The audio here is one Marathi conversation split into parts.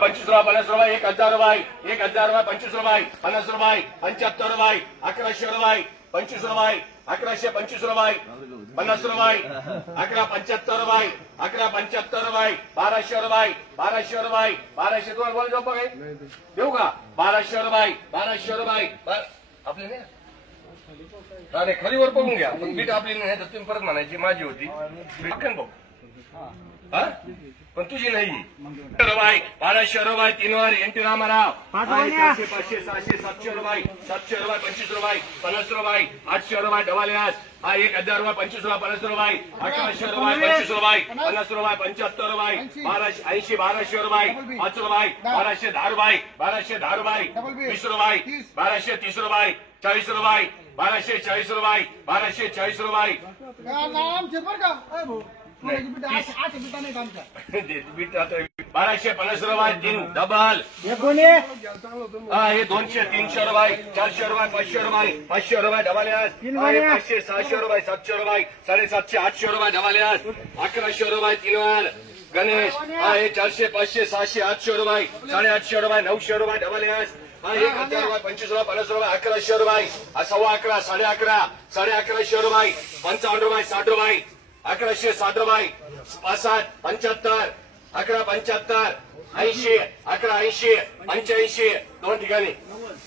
पंचवीस रुपये पन्नास रुपये एक हजार रुपये एक हजार रुपये पंचवीस रुपये पन्नास रुपये पंच्याहत्तर रुपये अकराशे रुपये पंचवीस रुपये अकराशे पंचवीस रुपये पन्नास रुपये अकरा पंच्याहत्तर रुपये अकरा पंच्याहत्तर रुपये बाराशे रुपये बाराशे रुपये बाराशे तुम्हाला बोला जाऊ काय देऊ का? बाराशे रुपये बाराशे रुपये बार- आपले नाही अरे खालीवर बघून घ्या. पण बीट आपली नाही तर तुम्ही परत म्हणायची माझी होती. बीट पण हा? तुझी नाही रुपये बाराशे रुपये तीन वर एन टी रामाराव पाचशे पाचशे सहाशे सातशे रुपये सातशे रुपये पंचवीस रुपये पन्नास रुपये आठशे रुपये आज हा एक हजार रुपये पंचवीस रुपये पन्नास रुपये अकराशे रुपये पंचवीस रुपये पन्नास रुपये पंच्याहत्तर रुपये बाराशे ऐंशी बाराशे रुपये पाच रुपये बाराशे दहा रुपये बाराशे दहा रुपये वीस रुपये बाराशे तीस रुपये चाळीस रुपये बाराशे चाळीस रुपये बाराशे चाळीस रुपये बिटा आता बाराशे पन्नास रुपये तीन डबल हा हे दोनशे तीनशे रुपये चारशे रुपये पाचशे रुपये पाचशे रुपये डबाले आज हा, हे पाचशे सहाशे रुपये सातशे रुपये साडेसातशे आठशे रुपये डबाले आज अकराशे रुपये तीन वार गणेश हा हे चारशे पाचशे सहाशे आठशे रुपये साडेआठशे रुपये नऊशे रुपये डबाले आज हा एक हजार रुपये पंचवीस रुपये पन्नास रुपये अकराशे रुपये हा सव्वा अकरा साडे अकरा साडे अकराशे रुपये पंचावन्न रुपये साठ रुपये अकराशे साठ रुपये पासष्ट पंच्याहत्तर अकरा पंच्याहत्तर ऐंशी अकरा ऐंशी पंच्याऐंशी दोन ठिकाणी.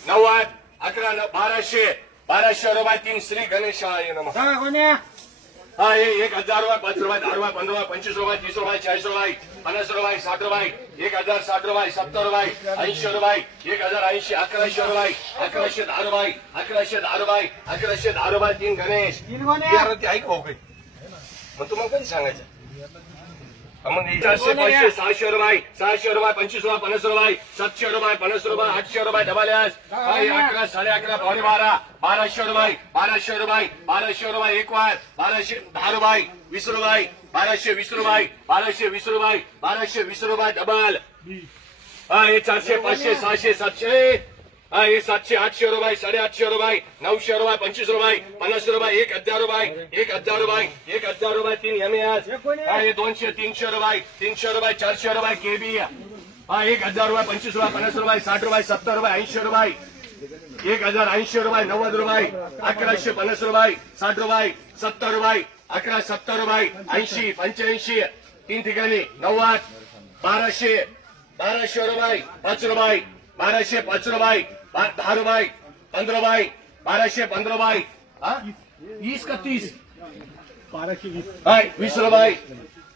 नव्वद अकरा न- बाराशे बाराशे रुपये तीन श्री गणेशाय नमः. हा हे एक हजार रुपये पाच रुपये दहा रुपये पंधरा रुपये पंचवीस रुपये तीस रुपये चाळीस रुपये पन्नास रुपये साठ रुपये एक हजार साठ रुपये सत्तर रुपये ऐंशी रुपये एक हजार ऐंशी अकराशे रुपये अकराशे दहा रुपये अकराशे दहा रुपये अकराशे दहा रुपये तीन गणेश. तेरा ते ऐक भाऊ काही मग तुम्हाला कधी सांगायचं? मग चारशे पाचशे सहाशे रुपये सहाशे रुपये पंचवीस रुपये पन्नास रुपये सातशे रुपये पन्नास रुपये आठशे रुपये डबाले आज हे अकरा साडे अकरा पावणे बारा बाराशे रुपये बाराशे रुपये बाराशे रुपये एक वार बाराशे दहा रुपये वीस रुपये बाराशे वीस रुपये बाराशे वीस रुपये बाराशे वीस रुपये डबल. हे चारशे पाचशे सहाशे सातशे. हा हे सातशे आठशे रुपये साडेआठशे रुपये नऊशे रुपये पंचवीस रुपये पन्नास रुपये एक हजार रुपये एक हजार रुपये एक हजार रुपये तीन एम हा हे दोनशे तीनशे रुपये तीनशे रुपये चारशे रुपये केबी हा एक हजार रुपये पंचवीस रुपये पन्नास रुपये साठ रुपये सत्तर रुपये ऐंशी रुपये. एक हजार ऐंशी रुपये नव्वद रुपये अकराशे पन्नास रुपये साठ रुपये सत्तर रुपये अकरा सत्तर रुपये ऐंशी पंच्याऐंशी. तीन ठिकाणी नव्वद बाराशे बाराशे रुपये पाच रुपये बाराशे पाचरो रुपये बा- दहा पंधरा रुपये बाराशे पंधरा रुपये वीस का तीस? बाराशे वीस रुपये.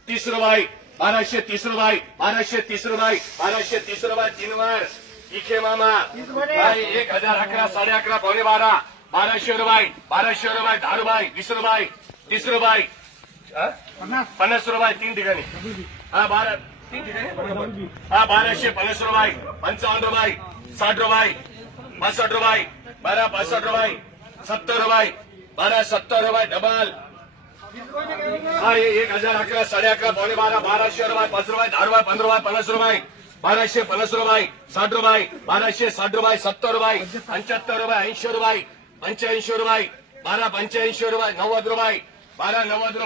तीस रुपये. बाराशे तीस रुपये. बाराशे तीस रुपये. बाराशे तीस बाय तीन वर. इखे मामा. एक हजार अकरा साडे अकरा पावणे बारा. बाराशे रुपये. बाराशे रुपये दहा रुपये वीस रुपये तीस रुपये. पन्नास रुपये तीन ठिकाणी. हा बारा तीन ठिकाणी हा बाराशे पन्नास रुपये पंचावन्न रुपये साठ रुपये पासष्ट रुपये बारा पासष्ट रुपये सत्तर रुपये बारा सत्तर रुपये डबल हा हे एक हजार अकरा साडे अकरा पावणे बारा बाराशे रुपये पाच रुपये दहा रुपये पंधरा रुपये पन्नास रुपये बाराशे पन्नास रुपये साठ रुपये बाराशे साठ रुपये सत्तर रुपये पंच्याहत्तर रुपये ऐंशी रुपये पंच्याऐंशी रुपये बारा पंच्याऐंशी रुपये नव्वद रुपये बारा नव्वद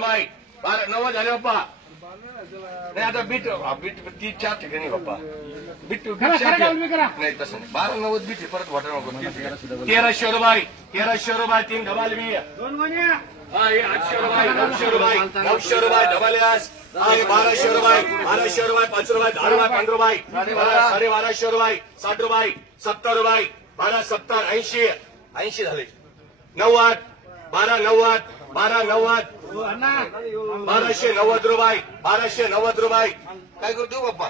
नाही आता बीट बीट ती चार ठिकाणी बाप्पा. बीट. नाही तसं नाही. बारा नव्वद बीट परत वाटा नको. तीन ठिकाणी. तेराशे रुपये. तेराशे रुपये तीन डबाल बी दोन गोण्या आठशे रुपये नऊशे रुपये नऊशे रुपये डबल यास बाराशे रुपये बाराशे रुपये पाच रुपये दहा रुपये पंधरा रुपये. बारा. साडे बाराशे रुपये साठ रुपये सत्तर रुपये बारा सत्तर ऐंशी. ऐंशी झाले. नव्वद बारा नव्वद बारा नव्वद. बाराशे नव्वद रुपये बाराशे नव्वद रुपये काय करतो बाप्पा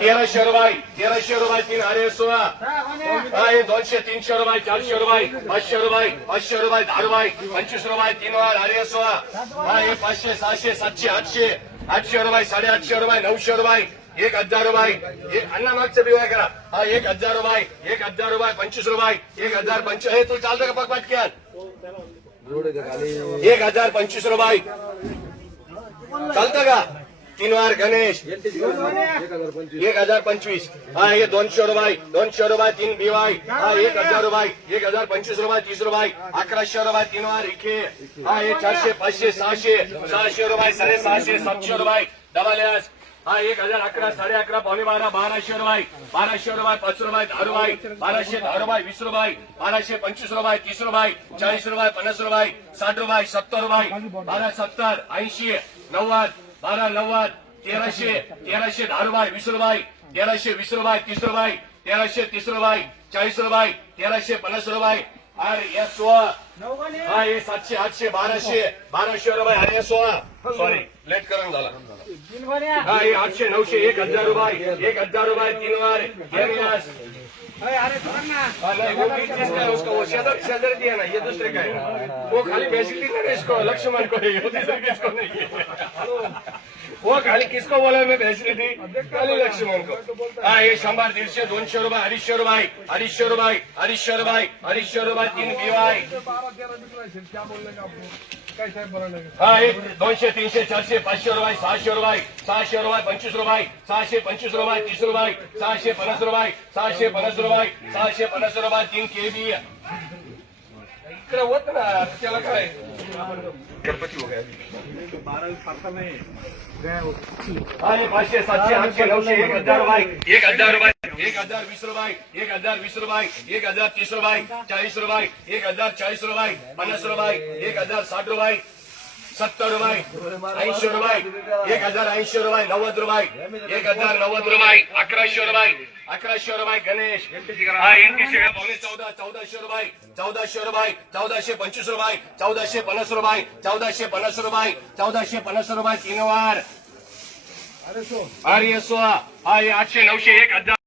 तेराशे रुपये तेराशे रुपये तीन अरे सोळा हा हे दोनशे तीनशे रुपये चारशे रुपये पाचशे रुपये पाचशे रुपये दहा रुपये पंचवीस रुपये तीन वार अरे सोळा हा हे पाचशे सहाशे सातशे आठशे आठशे रुपये साडेआठशे रुपये नऊशे रुपये एक हजार रुपये. एक अण्णा बिवाय करा. हा एक हजार रुपये. एक हजार रुपये पंचवीस रुपये. एक हजार पंचवीस. हे तू चालतं का पग एक हजार पंचवीस रुपये. चालतं का? तीन वार गणेश. एक हजार पंचवीस. हा हे दोनशे रुपये. दोनशे रुपये तीन बिवाय हा एक हजार रुपये. एक हजार पंचवीस रुपये तीस रुपये. अकराशे रुपये तीन वार इखे हा हे चारशे पाचशे सहाशे. सहाशे रुपये साडेसहाशे सातशे रुपये. डबल यास हा एक हजार अकरा साडे अकरा पावणे बारा बाराशे रुपये बाराशे रुपये पाच रुपये दहा रुपये बाराशे दहा रुपये वीस रुपये बाराशे पंचवीस रुपये तीस रुपये चाळीस रुपये पन्नास रुपये साठ रुपये सत्तर रुपये बारा सत्तर ऐंशी नव्वद बारा नव्वद तेराशे या हा हे सातशे आठशे बाराशे बाराशे रुपये अरे सोळा. सॉरी लेट करून झाला. हा हे आठशे नऊशे एक हजार रुपये. एक हजार रुपये तीन वार. ये दिया ना ये दूसरे वो खाली बेसिकली ना इसको लक्ष्मण को वो दूसरे किसको नहीं वो खाली किसको बोला मैं फॅसिलिटी खाली लक्ष्मण को। हा हे शंभर दीडशे दोनशे रुपये अडीचशे रुपये अडीचशे रुपये अडीचशे रुपये अडीचशे रुपये तीन बीवाय हा एक दोनशे तीनशे चारशे पाचशे रुपये सहाशे रुपये सहाशे रुपये पंचवीस रुपये सहाशे पंचवीस रुपये तीस रुपये सहाशे पन्नास रुपये सहाशे पन्नास रुपये सहाशे पन्नास रुपये तीन केबी इकडे होत ना त्याला काय गणपती हो गया। हा हे पाचशे सातशे आठशे नऊशे एक हज़ार रुपये एक हज़ार रुपये एक हजार वीस रुपये एक हजार वीस रुपये एक हजार तीस रुपये चाळीस रुपये एक हजार चाळीस रुपये पन्नास रुपये एक हजार साठ रुपये सत्तर रुपये ऐंशी रुपये एक हजार ऐंशी रुपये नव्वद रुपये एक हजार नव्वद रुपये अकराशे रुपये अकराशे रुपये गणेश हा एनटीसी पावणे चौदा चौदाशे रुपये चौदाशे रुपये चौदाशे पंचवीस रुपये चौदाशे पन्नास रुपये चौदाशे पन्नास रुपये चौदाशे पन्नास रुपये तीन वार. अरे सो अरे सोळा हा हे